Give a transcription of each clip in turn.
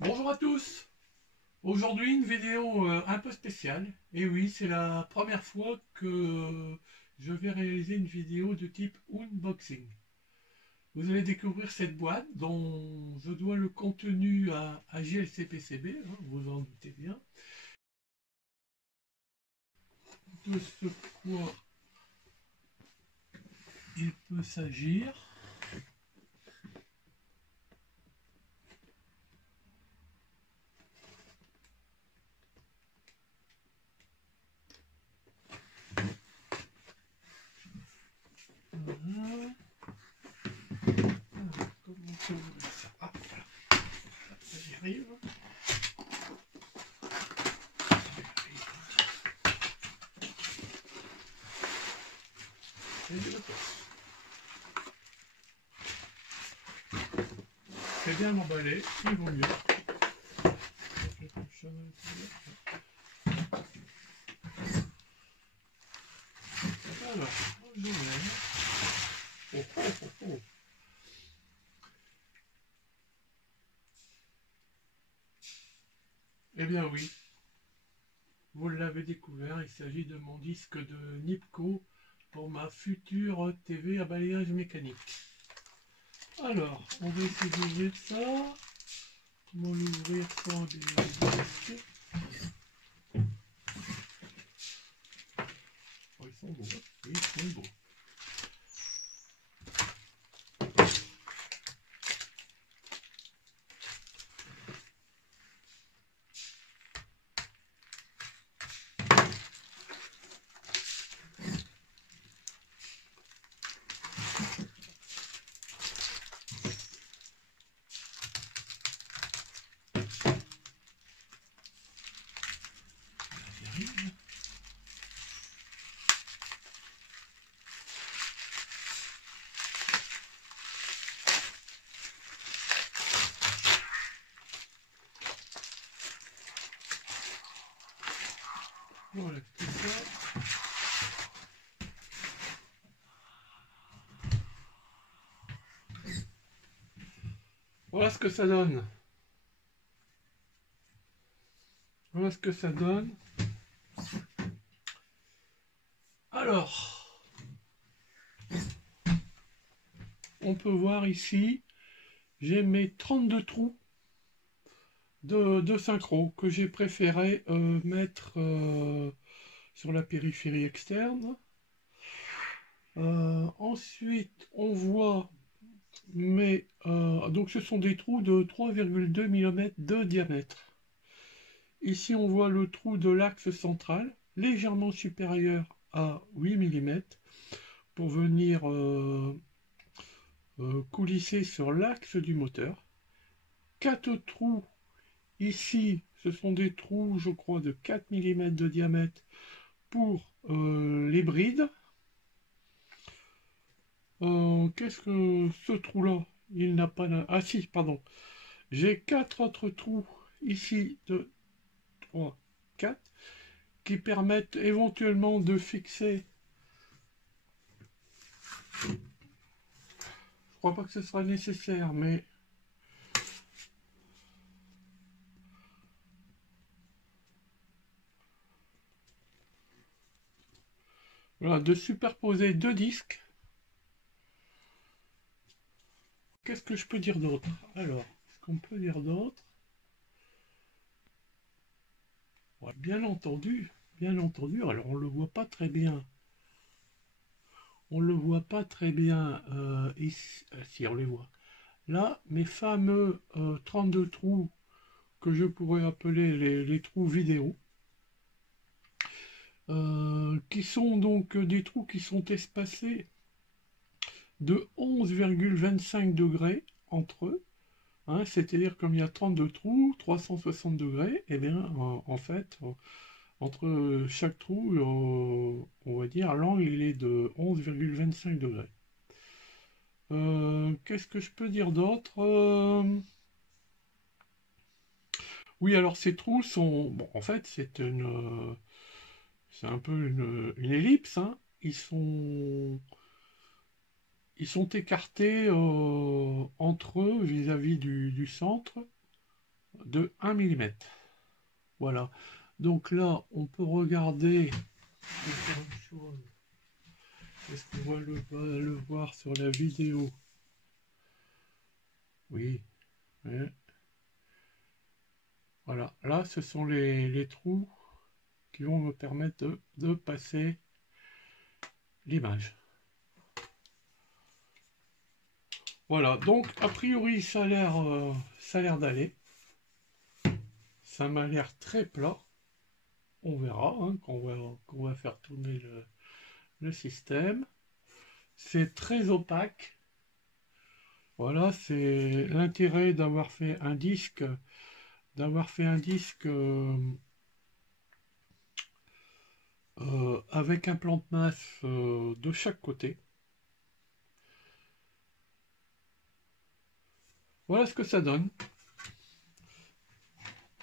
Bonjour à tous. Aujourd'hui une vidéo un peu spéciale. Et oui, c'est la première fois que je vais réaliser une vidéo de type unboxing. Vous allez découvrir cette boîte dont je dois le contenu à JLC-PCB, hein, vous en doutez bien. De ce quoi il peut s'agir. Voilà. Alors, comment on peut ouvrir ça? Ah, voilà. J'y arrive. Et je le passe. C'est bien emballé, il vaut mieux. Alors, je vais. Oh, oh, oh, oh. Eh bien oui, vous l'avez découvert, il s'agit de mon disque de Nipco pour ma future TV à balayage mécanique. Alors, on va essayer d'ouvrir ça. Comment l'ouvrir sans démonter? Oh, ils sont beaux, hein. Oui, ils sont beaux. J'y arrive. Voilà, tout ça. Voilà ce que ça donne. Voilà ce que ça donne. Alors, on peut voir ici, j'ai mes 32 trous de synchro que j'ai préféré mettre sur la périphérie externe. Ensuite, on voit donc ce sont des trous de 3,2 mm de diamètre. Ici, on voit le trou de l'axe central, légèrement supérieur à 8 mm, pour venir coulisser sur l'axe du moteur. 4 trous ici, ce sont des trous, je crois, de 4 mm de diamètre pour les brides. Qu'est-ce que ce trou-là? Il n'a pas... Ah si, pardon. J'ai 4 autres trous ici de 3, 4 qui permettent éventuellement de fixer. Je crois pas que ce sera nécessaire, mais voilà, de superposer deux disques. Qu'est-ce que je peux dire d'autre? Alors, ce qu'on peut dire d'autre? Ouais, bien entendu, alors on le voit pas très bien. On le voit pas très bien ici. Si, on les voit. Là, mes fameux 32 trous que je pourrais appeler les trous vidéo, qui sont donc des trous qui sont espacés de 11,25 degrés entre eux. Hein, c'est-à-dire comme il y a 32 trous, 360 degrés, et bien en fait, entre chaque trou, on va dire, l'angle il est de 11,25 degrés. Qu'est-ce que je peux dire d'autre? Oui, alors ces trous sont... Bon, en fait, c'est un peu une ellipse, hein. Ils sont écartés entre eux vis-à-vis du centre. de 1 mm. Voilà. Donc là, on peut regarder. Je vais faire une chose. Est-ce qu'on va le voir sur la vidéo? Oui. Ouais. Voilà. Là, ce sont les trous qui vont me permettre de passer l'image. Voilà. Donc, a priori, ça a l'air d'aller. Ça m'a l'air très plat. On verra hein, qu'on va faire tourner le système. C'est très opaque. Voilà, c'est l'intérêt d'avoir fait un disque, avec un plan de masse de chaque côté. Voilà ce que ça donne.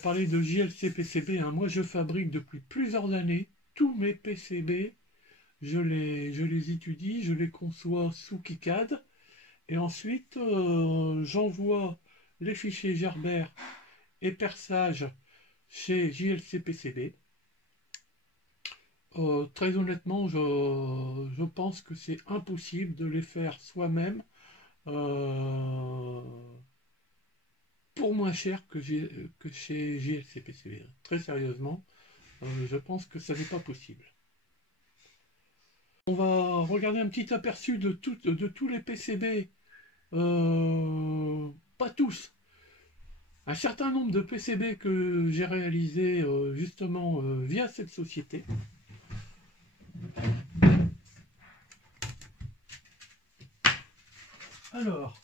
Parler de JLC PCB, hein, moi je fabrique depuis plusieurs années tous mes PCB, je les étudie, je les conçois sous KiCad, et ensuite j'envoie les fichiers Gerber et perçage chez JLC PCB. Très honnêtement, je pense que c'est impossible de les faire soi-même pour moins cher que chez JLC PCB. Très sérieusement, je pense que ça n'est pas possible. On va regarder un petit aperçu de tous les PCB, pas tous, un certain nombre de PCB que j'ai réalisé justement via cette société. Alors,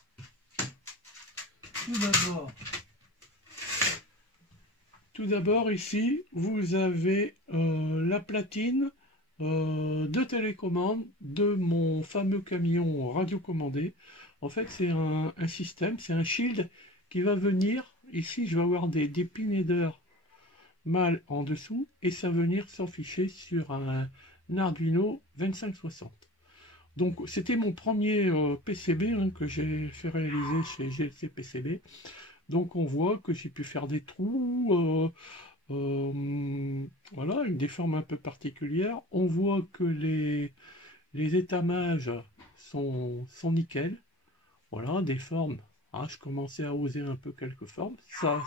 tout d'abord ici, vous avez la platine de télécommande de mon fameux camion radiocommandé. En fait, c'est un système, c'est un shield qui va venir. Ici, je vais avoir des pin headers mâles en dessous et ça va venir s'afficher sur un Arduino 2560. Donc, c'était mon premier PCB hein, que j'ai fait réaliser chez GLC PCB. Donc, on voit que j'ai pu faire des trous. Voilà, avec des formes un peu particulières. On voit que les étamages sont nickel. Voilà, des formes. Ah, je commençais à oser un peu quelques formes. Ça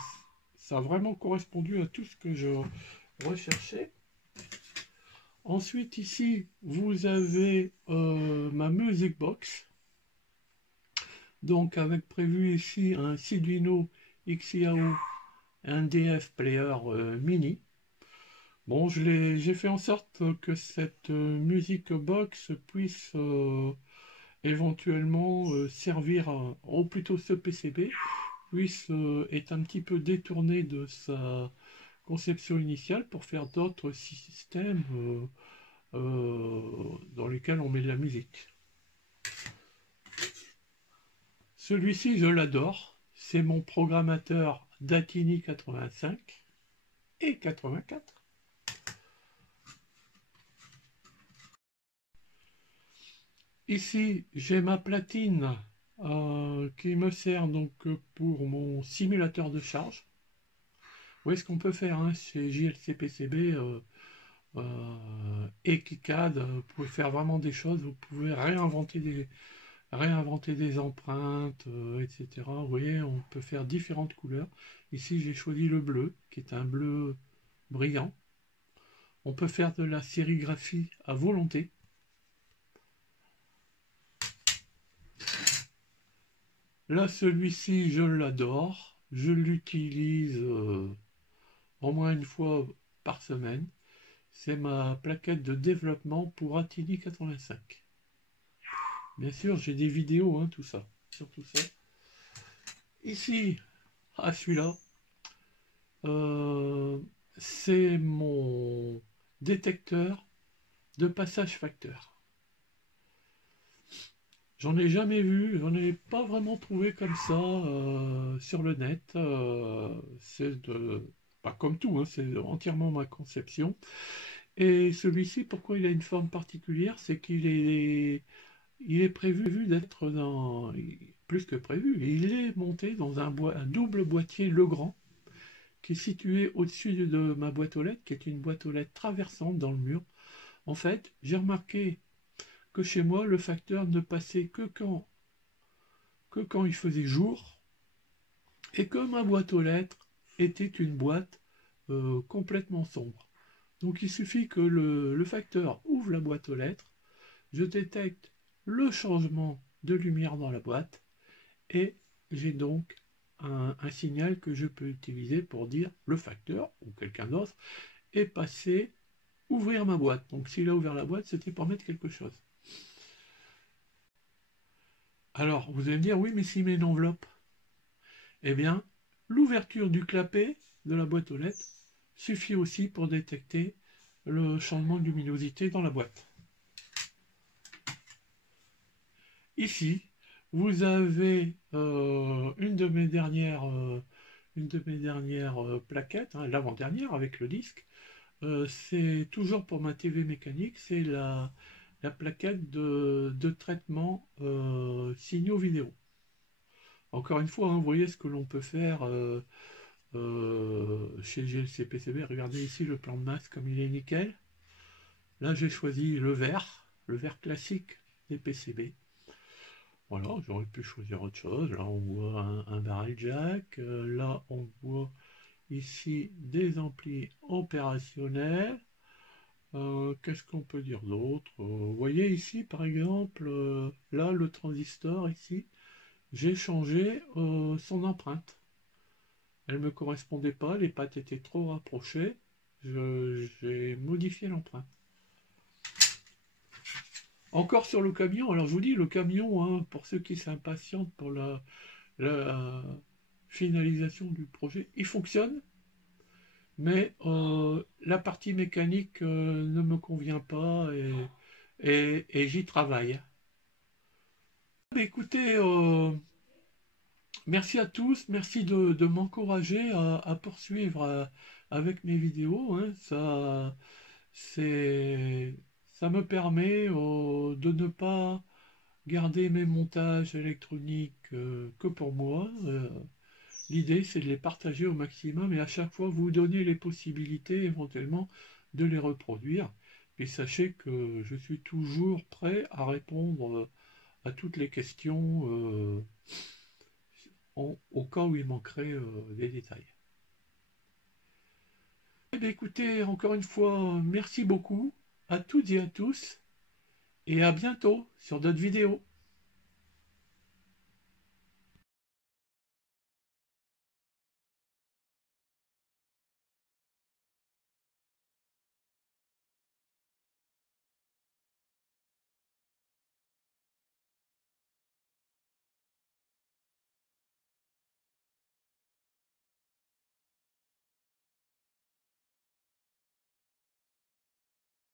a vraiment correspondu à tout ce que je recherchais. Ensuite, ici, vous avez ma Music Box. Donc, avec prévu ici un Arduino XIAO, un DF Player Mini. Bon, j'ai fait en sorte que cette Music Box puisse éventuellement servir, ou plutôt ce PCB, puisse être un petit peu détourné de sa conception initiale pour faire d'autres systèmes dans lesquels on met de la musique. Celui-ci, je l'adore. C'est mon programmateur Datini 85 et 84. Ici, j'ai ma platine qui me sert donc pour mon simulateur de charge. Vous voyez ce qu'on peut faire hein, chez JLC PCB et KiCad. Vous pouvez faire vraiment des choses. Vous pouvez réinventer des empreintes, etc. Vous voyez, on peut faire différentes couleurs. Ici, j'ai choisi le bleu, qui est un bleu brillant. On peut faire de la sérigraphie à volonté. Là, celui-ci, je l'adore. Je l'utilise au moins une fois par semaine. C'est ma plaquette de développement pour Atini 85. Bien sûr, j'ai des vidéos, hein, tout ça, sur tout ça. Ici, à celui-là, c'est mon détecteur de passage facteur. J'en ai jamais vu, j'en ai pas vraiment trouvé comme ça sur le net. C'est pas comme tout, hein, c'est entièrement ma conception. Et celui-ci, pourquoi il a une forme particulière, c'est il est prévu d'être plus que prévu. Il est monté dans un double boîtier Legrand. qui est situé au-dessus de ma boîte aux lettres, qui est une boîte aux lettres traversante dans le mur. En fait, j'ai remarqué que chez moi, le facteur ne passait que quand il faisait jour, et que ma boîte aux lettres était une boîte complètement sombre. Donc il suffit que le facteur ouvre la boîte aux lettres, je détecte le changement de lumière dans la boîte, et j'ai donc un signal que je peux utiliser pour dire le facteur ou quelqu'un d'autre est passé ouvrir ma boîte. Donc s'il a ouvert la boîte, c'était pour mettre quelque chose. Alors vous allez me dire, oui, mais s'il met une enveloppe, eh bien l'ouverture du clapet de la boîte aux lettres suffit aussi pour détecter le changement de luminosité dans la boîte. Ici, vous avez une de mes dernières plaquettes, hein, l'avant-dernière avec le disque. C'est toujours pour ma TV mécanique, c'est la plaquette de traitement signaux vidéo. Encore une fois, hein, vous voyez ce que l'on peut faire chez GLC PCB. Regardez ici le plan de masse comme il est nickel. Là, j'ai choisi le vert classique des PCB. Voilà, j'aurais pu choisir autre chose. Là, on voit un barrel jack. Là, on voit ici des amplis opérationnels. Qu'est-ce qu'on peut dire d'autre? Vous voyez ici, par exemple, là, le transistor, ici, j'ai changé son empreinte. Elle ne me correspondait pas, les pattes étaient trop rapprochées. J'ai modifié l'empreinte. Encore sur le camion, alors je vous dis, le camion, hein, pour ceux qui s'impatientent pour la finalisation du projet, il fonctionne, mais la partie mécanique ne me convient pas et j'y travaille. Mais écoutez, merci à tous, merci de m'encourager à poursuivre avec mes vidéos, hein. Ça me permet de ne pas garder mes montages électroniques que pour moi. L'idée, c'est de les partager au maximum et à chaque fois vous donner les possibilités éventuellement de les reproduire. Et sachez que je suis toujours prêt à répondre à toutes les questions au cas où il manquerait des détails. Eh bien, écoutez, encore une fois, merci beaucoup à toutes et à tous et à bientôt sur d'autres vidéos.